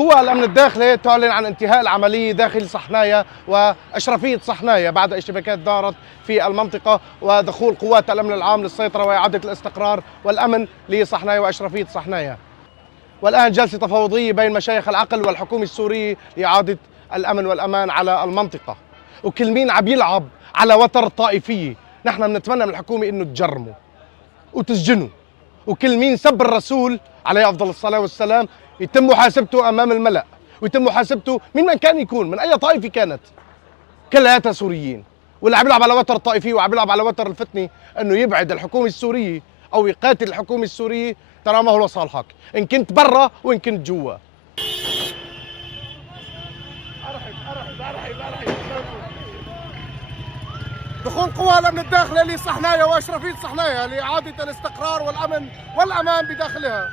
قوى الأمن الداخلي تعلن عن انتهاء العملية داخل صحنايا وأشرفية صحنايا بعد اشتباكات دارت في المنطقة ودخول قوات الأمن العام للسيطرة وإعادة الاستقرار والأمن لصحنايا وأشرفية صحنايا. والآن جلسة تفاوضية بين مشايخ العقل والحكومة السورية لإعادة الأمن والأمان على المنطقة. وكل مين عم يلعب على وتر الطائفية، نحن بنتمنى من الحكومة إنه تجرمه وتسجنه، وكل مين سب الرسول عليه أفضل الصلاة والسلام يتم محاسبته أمام الملأ، ويتم محاسبته من كان يكون، من أي طائفة كانت، كلياتها سوريين. واللي عم يلعب على وتر الطائفية وعم يلعب على وتر الفتنة إنه يبعد الحكومة السورية أو يقاتل الحكومة السورية، ترى ما هو لصالحك إن كنت برا وإن كنت جوا. دخول قوى الأمن الداخلي لصحنايا وأشرفية صحنايا لإعادة الاستقرار والأمن والأمان بداخلها.